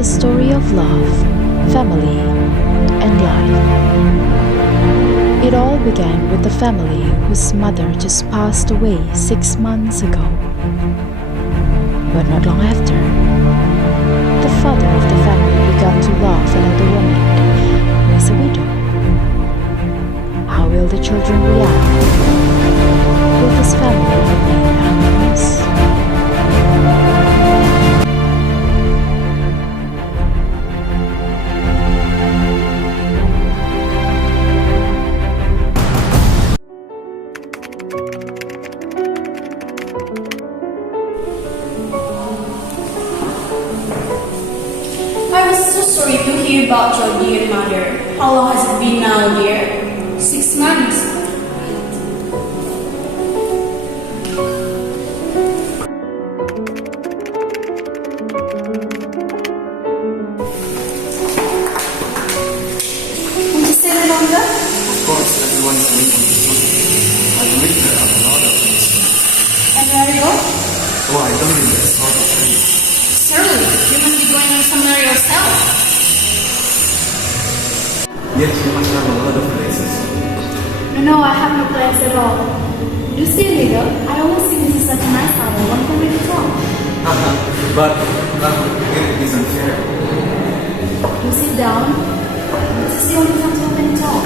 a story of love, family, and life. It all began with the family whose mother just passed away 6 months ago. But not long after, the father of the family began to love another woman who is a widow. How will the children react? Will this family remain harmonious? I was so sorry to hear about your dear mother. How long has it been now, dear? 6 months. Won't you stay longer? Of course, everyone is waiting for something. I've waited there a lot of days. And where are you going? Oh, I don't really sort of thing. Surely, you must be going on somewhere yourself. Yes, you must have a lot of places. No, I have no plans at all. You see, Leo, I always think this is such a nice hour. One can really talk. But it isn't fair. You sit down. This is the only time to open and talk.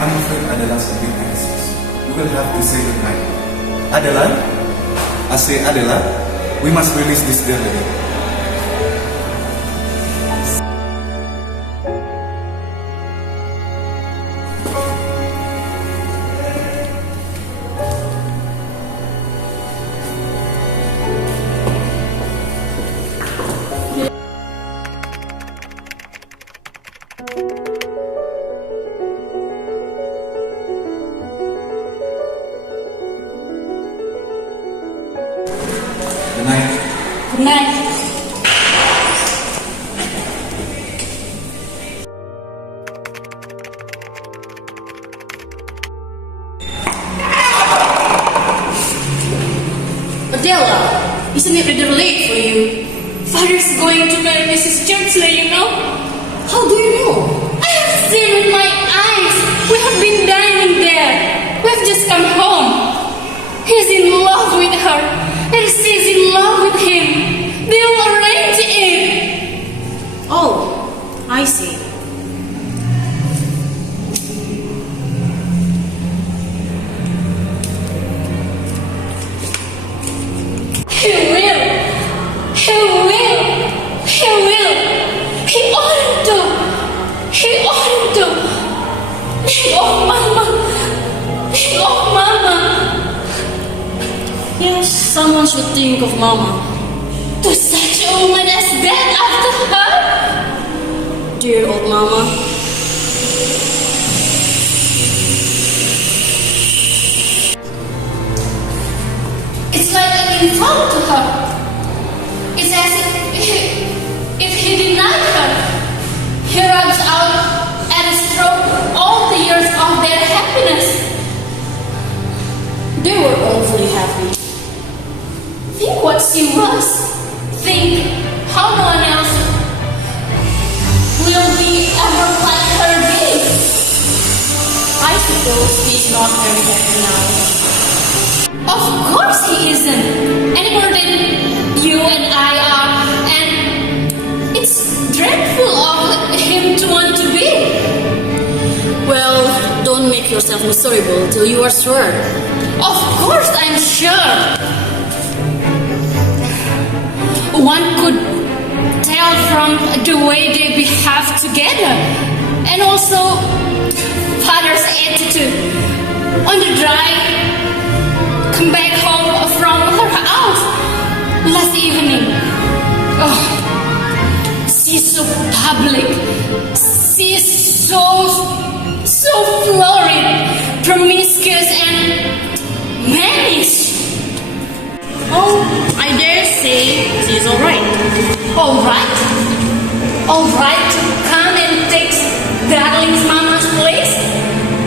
I'm afraid Adalah a bit anxious. You will have to say goodnight. Adalah? I say Adalah, we must release this girl again. Good night. Good night. Adela, isn't it rather late for you? Father's going to marry Mrs. Churchley, you know? How do you know? I have seen with my eyes. We have been dining there. We have just come home. He's in love with her, and she's in love with him. They will arrange it. Oh, I see. He will. He will. He will. He oughtn't to. He oughtn't to. Oh, Mama. Oh, Mama. Yes, someone should think of Mama. To such a woman as that after her? Dear old Mama. It's like an insult to her. It's as if he denied her. He runs out and stroke all the years of their happiness. They were awfully happy. Think what she was. Think how no one else will be ever like her be. I suppose he's not very happy now. Of course he isn't. Any more than you and I are. And it's dreadful of him to want to be. Well, don't make yourself miserable till you are sure. Of course I'm sure. One could tell from the way they behave together, and also father's attitude on the drive. Come back home from her house last evening. Oh, she's so public. She's so florid, promiscuous, and mannish. Oh, I dare say she's alright. Alright? Alright to come and take darling's mama's place?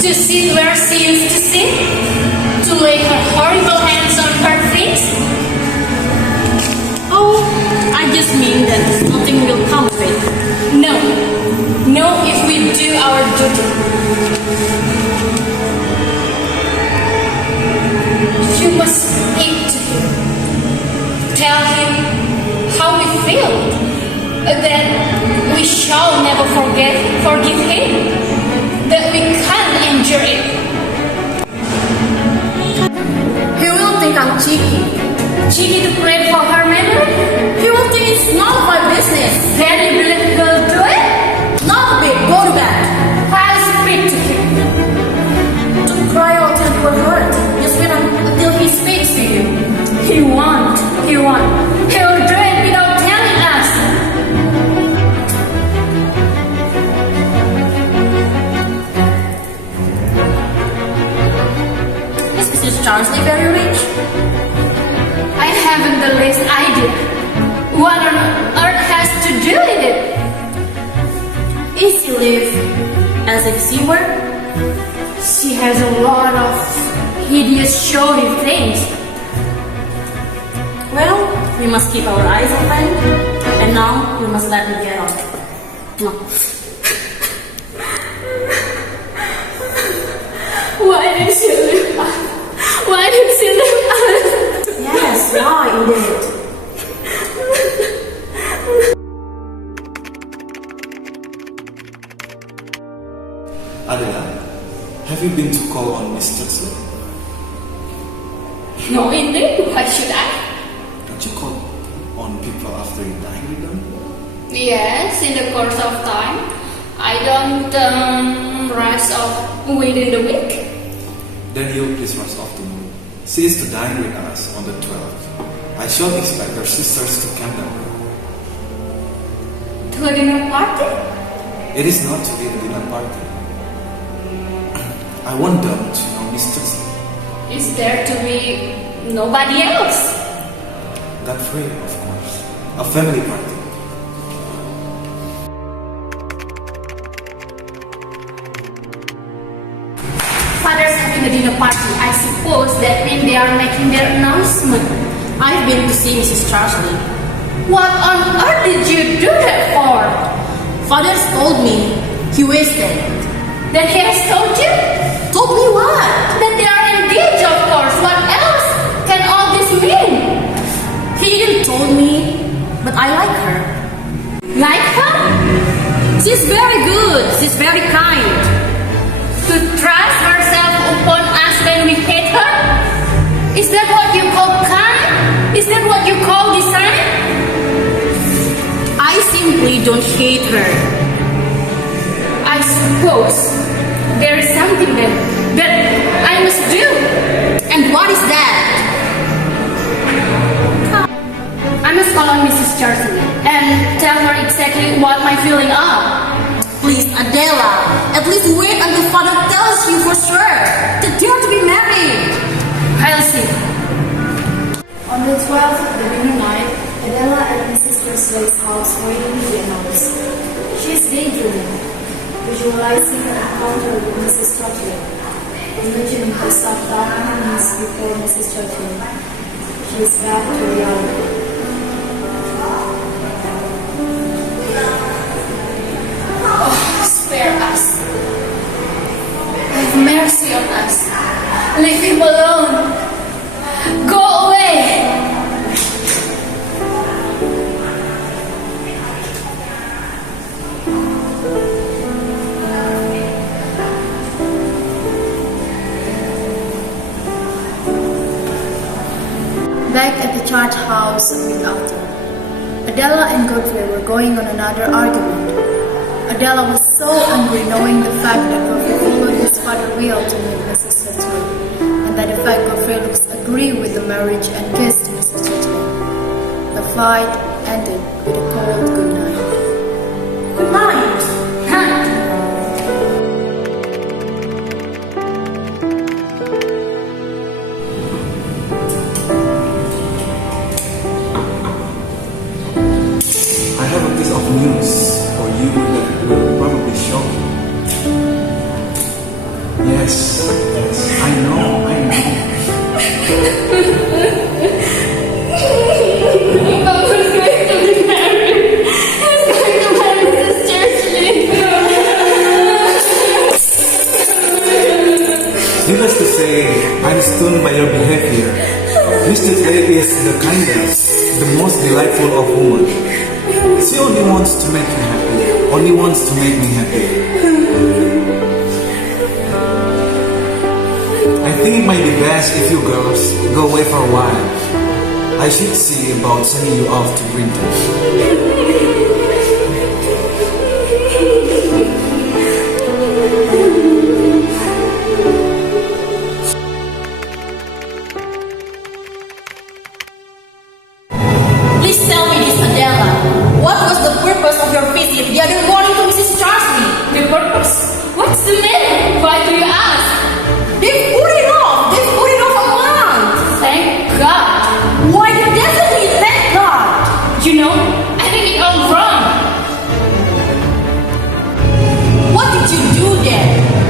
To sit where she used to sit? To lay her horrible hands on her feet? mistakes? Oh, I just mean that nothing will come of it. No. No, if we do our duty. You must speak to him. Tell him how we feel. That we shall never forgive him. That we can't endure it. He will think I'm cheeky. Cheeky to pray for her memory? He will think it's none of my business. Then you believe he'll do it? Not big, go to bed. I'll speak to him. Don't cry or tell you were hurt. Just wait until he speaks to you. He won't. He'll do it without telling us. Is Mrs. Charsley very rich? I haven't the least idea. What on earth has to do with it? Is he live as if she were? She has a lot of hideous showy things. Well, we must keep our eyes open. And now we must let him get on. No. Why did she leave us? Why did she leave us? Yes, why indeed? Adela, have you been to call on Miss Charsley? No, indeed. Why should I? Don't you call on people after you dine with them? Yes, in the course of time. I don't rest off within the week. Then you please rush off tomorrow. She is to dine with us on the 12th. I shall expect her sisters to come down. To a dinner party? It is not to be a dinner party. I want them to know Miss Charsley. Is there to be nobody else? Godfrey, of course. A family party. Father's having a dinner party. I suppose that means they are making their announcement. I've been to see Mrs. Charsley. What on earth did you do that for? Father's told me. He wasted. Then he has told you? Told me what? That they are engaged, of course. What else can all this mean? He didn't told me, but I like her. Like her? She's very good. She's very kind. To trust herself upon us when we hate her? Is that what you call kind? Is that what you call design? I simply don't hate her. I suppose there is something that I must do. And what is that? I must call on Mrs. Charsley and tell her exactly what my feeling are. Please, Adela, at least wait until father tells you for sure that they are to be married. I'll see. On the 12th of the dinner night, Adela at Mrs. Charsley's house waiting to be announced. She is daydreaming, visualizing her encounter with Mrs. Charsley, imagining herself down on her knees before Mrs. Charsley. She is back to reality. Oh, spare us. Have mercy on us. Leave him alone. Go away. Back at the church house a week after, Adela and Godfrey were going on another argument. Adela was so angry knowing the fact that Godfrey followed his father will to meet Mrs. Charsley, and that the fact Godfrey looks agree with the marriage and kissed Mrs. Charsley. The fight ended with a cold good night. Good night. I have a piece of news for you that will probably shock you. Yes, I know. Needless to say, I'm stunned by your behavior. Mr. Dewi is the kindest, the most delightful of women. She only wants to make you happy, only wants to make me happy. I think it might be best if you girls go away for a while. I should see about sending you off to Brinton. Please tell me this, Adela. What was the purpose of your visit the other morning to Mrs. Charsley? The purpose? What's the matter? Why do you ask? They've put it off. They've put it off a month. Thank God. Why, definitely, thank God. You know, I think it's all wrong. What did you do then?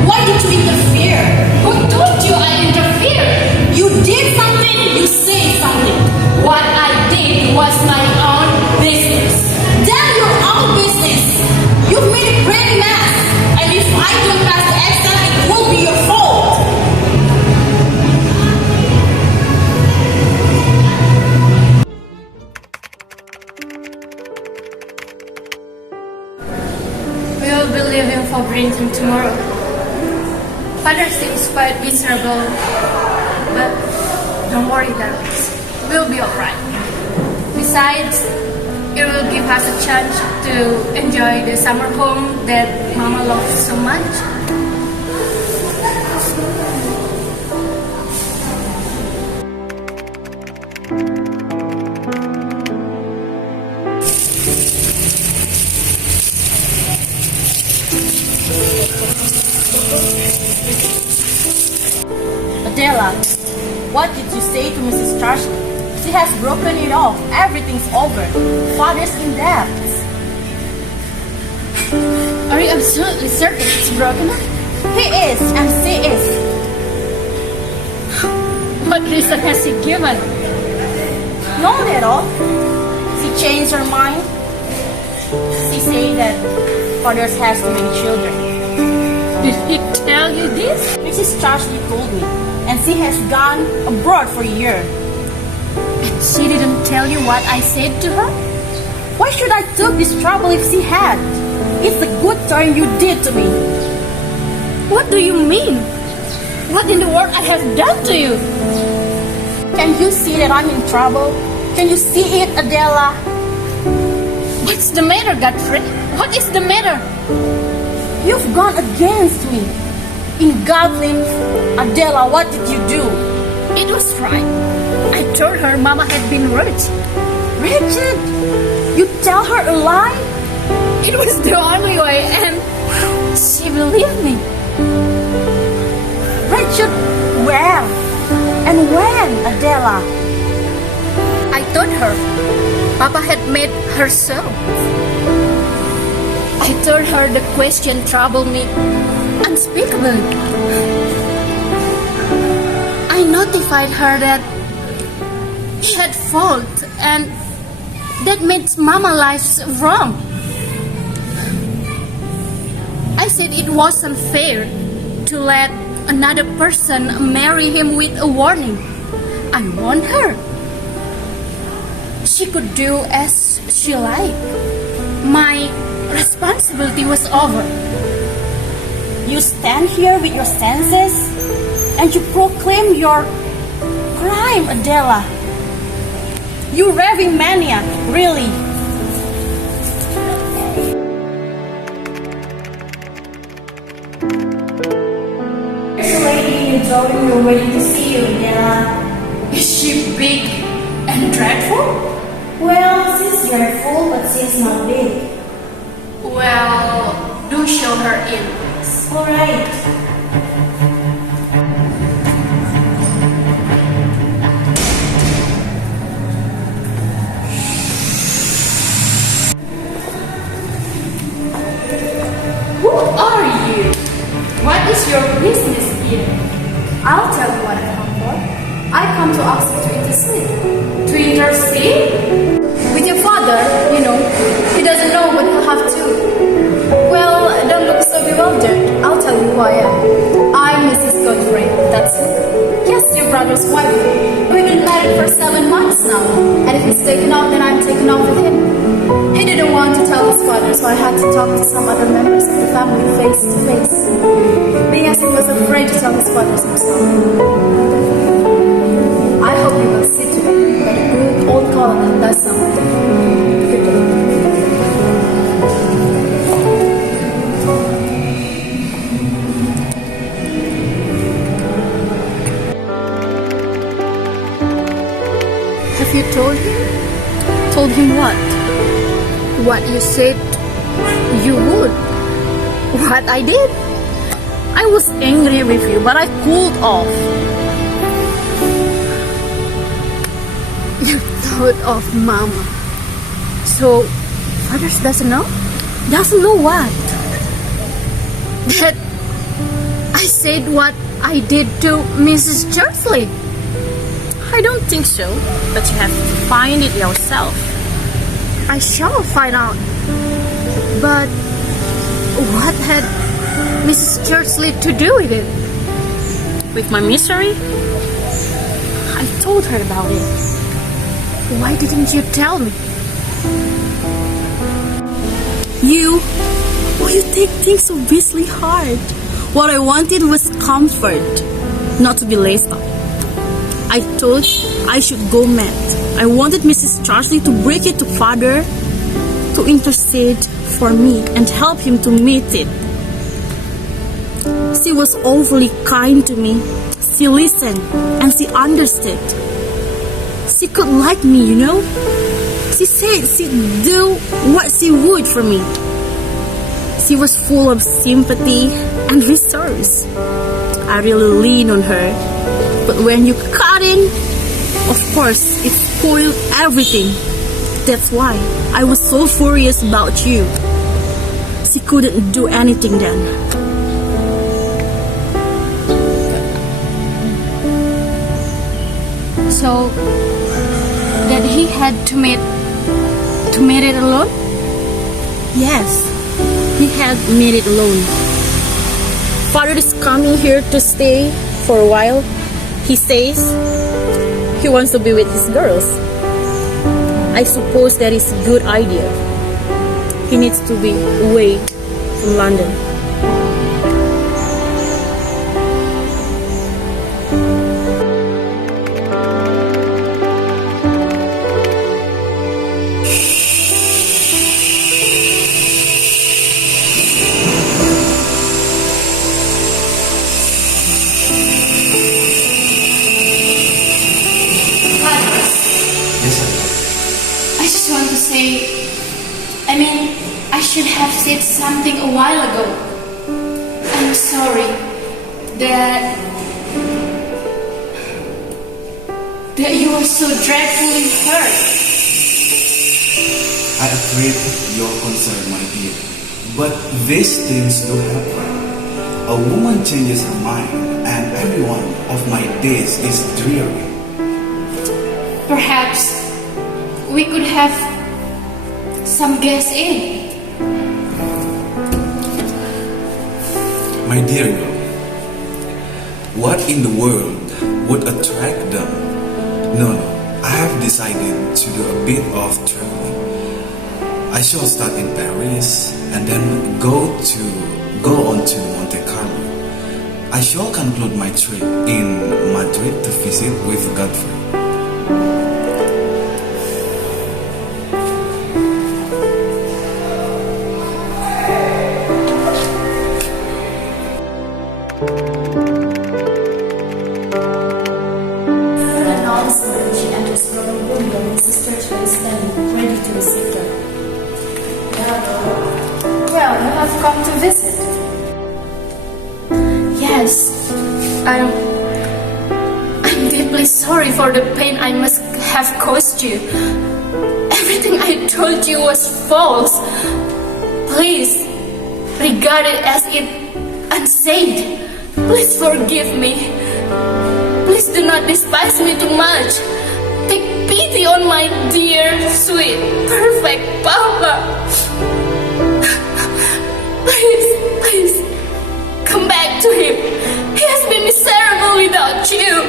Why did you interfere? Who told you I interfered? You did something, you said something. What I did was my own business. Damn your own business. You've made a pretty mess. And if I don't pass the exam, it will be your fault. We will be leaving for Brinton tomorrow. Father seems quite miserable, but don't worry, darlings. We'll be alright. Besides, it will give us a chance to enjoy the summer home that Mama loves so much. Adela, what did you say to Mrs. Charsley? She has broken it off. Everything's over. Father's in debt. Are you absolutely certain it's broken up? He is, and she is. What reason has he given? None at all. She changed her mind. She said that father has too many children. Did he tell you this? Mrs. Charsley told me, and she has gone abroad for a year. She didn't tell you what I said to her? Why should I take this trouble if she had? It's a good turn you did to me. What do you mean? What in the world I have done to you? Can you see that I'm in trouble? Can you see it, Adela? What's the matter, Godfrey? What is the matter? You've gone against me. In God's name, Adela, what did you do? It was right. I told her Mama had been rich. Richard, you tell her a lie? It was the only way, and she believed me. Richard, where? And when, Adela? I told her Papa had made her so. I told her the question troubled me unspeakably. I notified her that he had fault and that made Mama's life wrong. I said it wasn't fair to let another person marry him with a warning. I warned her. She could do as she liked. My responsibility was over. You stand here with your senses and you proclaim your crime, Adela. You raving maniac, really. There's a lady in the drawing room waiting to see you, Adela. Is she big and dreadful? Well, she's dreadful, but she's not big. Well, do show her in, please. Alright. Who are you? What is your business here? I'll tell you what I come for. I come to ask you to intercede. To intercede? With your father, you know, he doesn't know what he'll have to. Well, don't look so bewildered. I'll tell you who I am. I'm Mrs. Godfrey, the face. Murniasih was afraid to tell his brothers himself. I hope you will see to it that a good old colonel does something. Good day. Have you told him? Told him what? What you said you would. What I did? I was angry with you, but I cooled off. You thought of Mama. So, father doesn't know? Doesn't know what? That I said what I did to Mrs. Churchley. I don't think so, but you have to find it yourself. I shall find out. But what had Mrs. Churchley to do with it? With my misery? I told her about it. Why didn't you tell me? You take things so beastly hard. What I wanted was comfort, not to be laced up. I thought I should go mad. I wanted Mrs. Churchley to break it to father, to intercede for me and help him to meet it. She was awfully kind to me. She listened and she understood. She could like me, you know. She said she'd do what she would for me. She was full of sympathy and resource. I really leaned on her. But when you cut in, of course, it spoiled everything. That's why I was so furious about you. She couldn't do anything then. So, that he had to meet it alone? Yes, he had made it alone. Father is coming here to stay for a while. He says he wants to be with his girls. I suppose that is a good idea. He needs to be away from London. I should have said something a while ago. I'm sorry that you were so dreadfully hurt. I appreciate your concern, my dear. But these things do happen. A woman changes her mind, and every one of my days is dreary. Perhaps we could have some guests in. My dear girl, what in the world would attract them? No, I have decided to do a bit of traveling. I shall start in Paris and then go on to Monte Carlo. I shall conclude my trip in Madrid to visit with Godfrey. Well, you have come to visit. Yes, I'm deeply sorry for the pain I must have caused you. Everything I told you was false. Please regard it as it unsaid. Please forgive me. Please do not despise me too much. Take pity on my dear, sweet, perfect Papa. Please, come back to him. He has been miserable without you.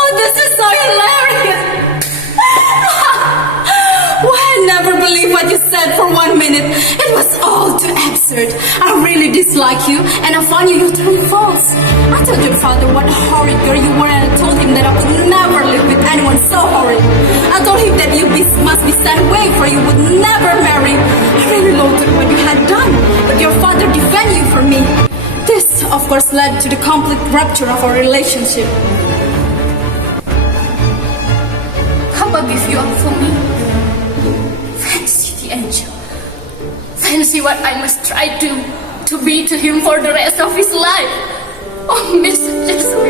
Oh, this is so hilarious. When It was all too absurd. I really dislike you, and I find you utterly false. I told your father what a horrid girl you were, and I told him that I would never live with anyone so horrid. I told him that you must be sent away, for you would never marry. I really loathed what you had done, but your father defended you from me. This, of course, led to the complete rupture of our relationship. Papa give you up for me. Fancy the angel. Fancy what I must try to be to him for the rest of his life. Oh, Miss, just so